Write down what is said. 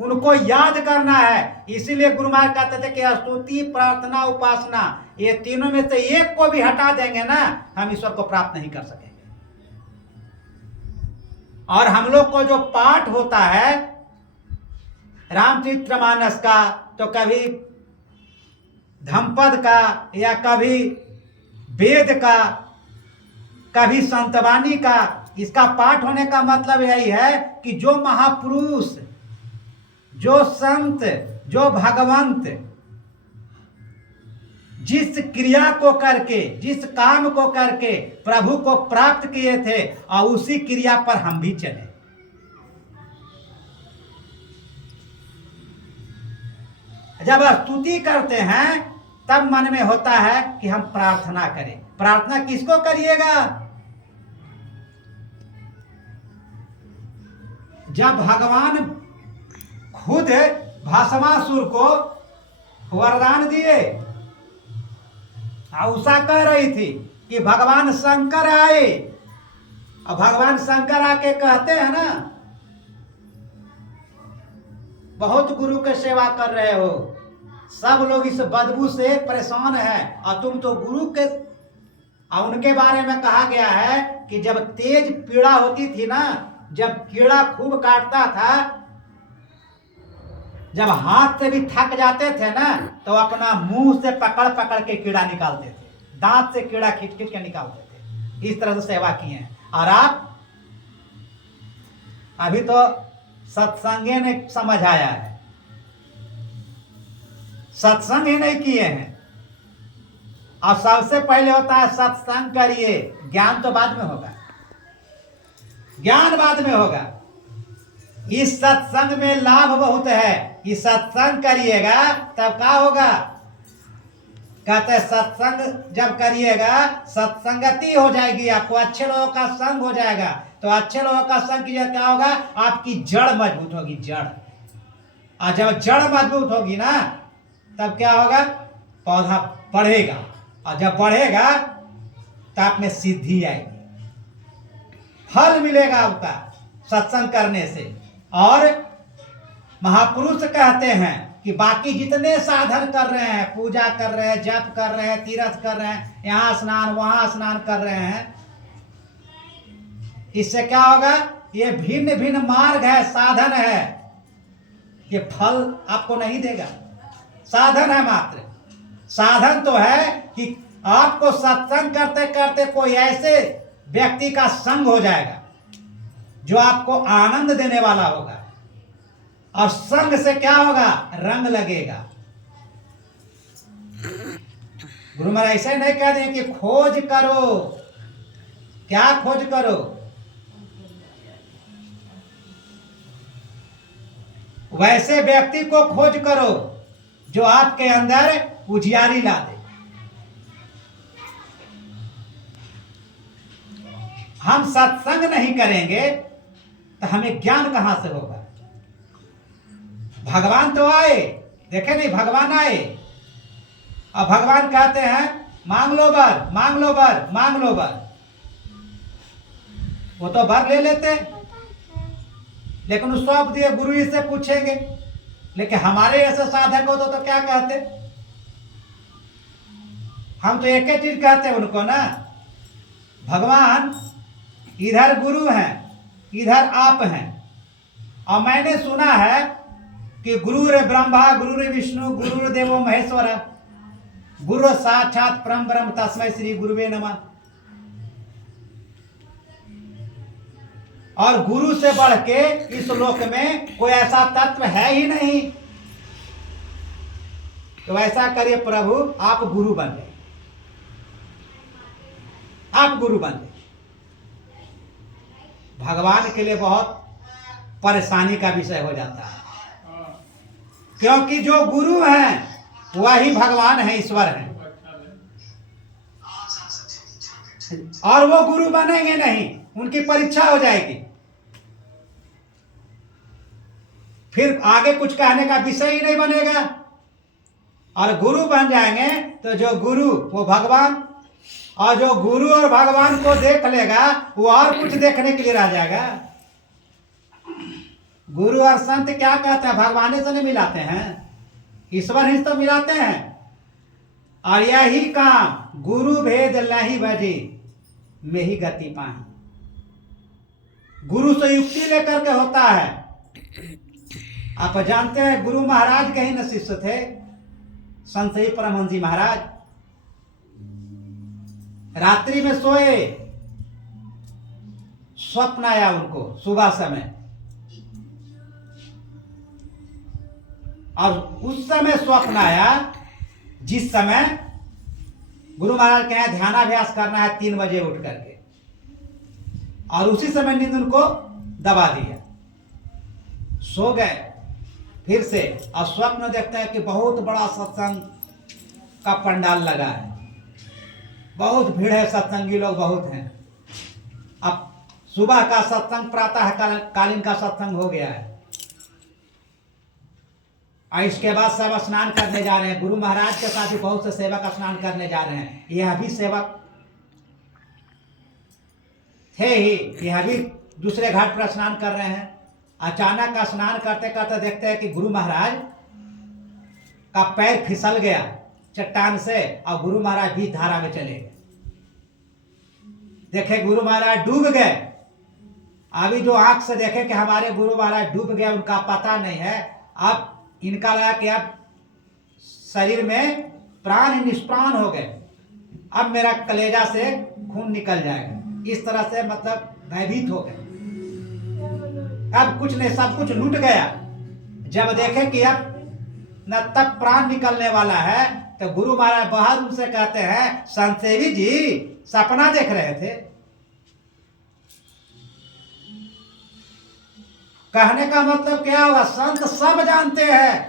उनको याद करना है। इसीलिए गुरु महाराज कहते थे कि स्तुति, प्रार्थना, उपासना, ये तीनों में से एक को भी हटा देंगे ना, हम ईश्वर को प्राप्त नहीं कर सकेंगे। और हम लोग को जो पाठ होता है रामचरितमानस का, तो कभी धम्पद का, या कभी वेद का, कभी संतवाणी का, इसका पाठ होने का मतलब यही है कि जो महापुरुष, जो संत, जो भगवंत जिस क्रिया को करके, जिस काम को करके प्रभु को प्राप्त किए थे, और उसी क्रिया पर हम भी चले। जब स्तुति करते हैं तब मन में होता है कि हम प्रार्थना करें। प्रार्थना किसको करिएगा? जब भगवान खुद भस्मासुर को वरदान दिए, उषा कह रही थी कि भगवान शंकर आए, और भगवान शंकर आके कहते हैं ना, बहुत गुरु के सेवा कर रहे हो, सब लोग इस बदबू से परेशान हैं, और तुम तो गुरु के। और उनके बारे में कहा गया है कि जब तेज पीड़ा होती थी ना, जब कीड़ा खूब काटता था, जब हाथ से भी थक जाते थे ना, तो अपना मुंह से पकड़ पकड़ के कीड़ा निकालते थे, दांत से कीड़ा खींच खींच के निकालते थे। इस तरह से सेवा किए हैं। और आप अभी तो सत्संगे ने समझ आया है, सत्संग ही नहीं किए हैं। और सबसे पहले होता है सत्संग करिए, ज्ञान तो बाद में होगा, ज्ञान बाद में होगा। इस सत्संग में लाभ बहुत है, ये सत्संग करिएगा तब क्या होगा? कहते हैं सत्संग जब करिएगा सत्संगति हो जाएगी, आपको अच्छे लोगों का संग हो जाएगा। तो अच्छे लोगों का संग कीजिए, क्या होगा? आपकी जड़ मजबूत होगी, जड़। और जब जड़ मजबूत होगी ना, तब क्या होगा? पौधा बढ़ेगा, और जब बढ़ेगा तो आप में सिद्धि आएगी, फल मिलेगा आपका सत्संग करने से। और महापुरुष कहते हैं कि बाकी जितने साधन कर रहे हैं, पूजा कर रहे हैं, जप कर रहे हैं, तीर्थ कर रहे हैं, यहाँ स्नान वहाँ स्नान कर रहे हैं, इससे क्या होगा? ये भिन्न भिन्न मार्ग है, साधन है, ये फल आपको नहीं देगा। साधन है मात्र। साधन तो है कि आपको सत्संग करते करते कोई ऐसे व्यक्ति का संग हो जाएगा जो आपको आनंद देने वाला होगा, और संग से क्या होगा? रंग लगेगा। गुरु महाराज ऐसे नहीं कह दें कि खोज करो। क्या खोज करो? वैसे व्यक्ति को खोज करो जो आपके अंदर उजियारी ला दे। हम सत्संग नहीं करेंगे तो हमें ज्ञान कहां से होगा? भगवान तो आए, देखे नहीं, भगवान आए, और भगवान कहते हैं मांग लो बर, मांग लो बर, मांग लो बर। वो तो बर ले लेते, लेकिन उस सौंप दिए, गुरु जी से पूछेंगे। लेकिन हमारे ऐसे साधक हो तो क्या कहते? हम तो एक ही चीज कहते हैं उनको ना, भगवान इधर गुरु हैं, इधर आप हैं। और मैंने सुना है कि गुरुर ब्रह्मा गुरुर विष्णु गुरुर देवो महेश्वर, गुरु साक्षात परम ब्रह्म तस्मै श्री गुरुवे नमः। और गुरु से बढ़ के इस लोक में कोई ऐसा तत्व है ही नहीं। तो ऐसा करिए प्रभु, आप गुरु बन गए, आप गुरु बन गए। भगवान के लिए बहुत परेशानी का विषय हो जाता है, क्योंकि जो गुरु हैं वही भगवान है, ईश्वर है। और वो गुरु बनेंगे नहीं, उनकी परीक्षा हो जाएगी, फिर आगे कुछ कहने का विषय ही नहीं बनेगा। और गुरु बन जाएंगे तो जो गुरु वो भगवान, और जो गुरु और भगवान को देख लेगा वो और कुछ देखने के लिए रह जाएगा। गुरु और संत क्या कहते हैं? भगवान से नहीं मिलाते हैं, ईश्वर ही तो मिलाते हैं। और यही काम गुरु भेद लही भजी में ही गति पाही। गुरु से युक्ति लेकर के होता है। आप जानते हैं गुरु महाराज के ही न शिष्य थे संत ही परमहंस जी महाराज। रात्रि में सोए, स्वप्न आया उनको सुबह समय, और उस समय स्वप्न आया जिस समय गुरु महाराज कहे ध्यानाभ्यास करना है 3 बजे उठ करके, और उसी समय नींद उनको दबा दिया, सो गए फिर से। और स्वप्न देखते हैं कि बहुत बड़ा सत्संग का पंडाल लगा है, बहुत भीड़ है, सत्संगी लोग बहुत हैं। अब सुबह का सत्संग, प्रातः कालीन का सत्संग हो गया है, और इसके बाद सब स्नान करने जा रहे हैं। गुरु महाराज के साथ ही बहुत से सेवक स्नान करने जा रहे हैं। यह भी सेवक थे ही, यह भी दूसरे घाट पर स्नान कर रहे हैं। अचानक स्नान करते करते देखते हैं कि गुरु महाराज का पैर फिसल गया चट्टान से, और गुरु महाराज भी धारा में चले गए। देखे गुरु महाराज डूब गए। अभी जो आंख से देखे कि हमारे गुरु महाराज डूब गए, उनका पता नहीं है। अब इनका लगा कि अब शरीर में प्राण निष्प्राण हो गए, अब मेरा कलेजा से खून निकल जाएगा। इस तरह से मतलब भयभीत हो गए। अब कुछ नहीं, सब कुछ लूट गया। जब देखे कि अब न तब प्राण निकलने वाला है, तो गुरु महाराज बाहर उनसे कहते हैं, संत सेवी जी सपना देख रहे थे। कहने का मतलब क्या हुआ? संत सब जानते हैं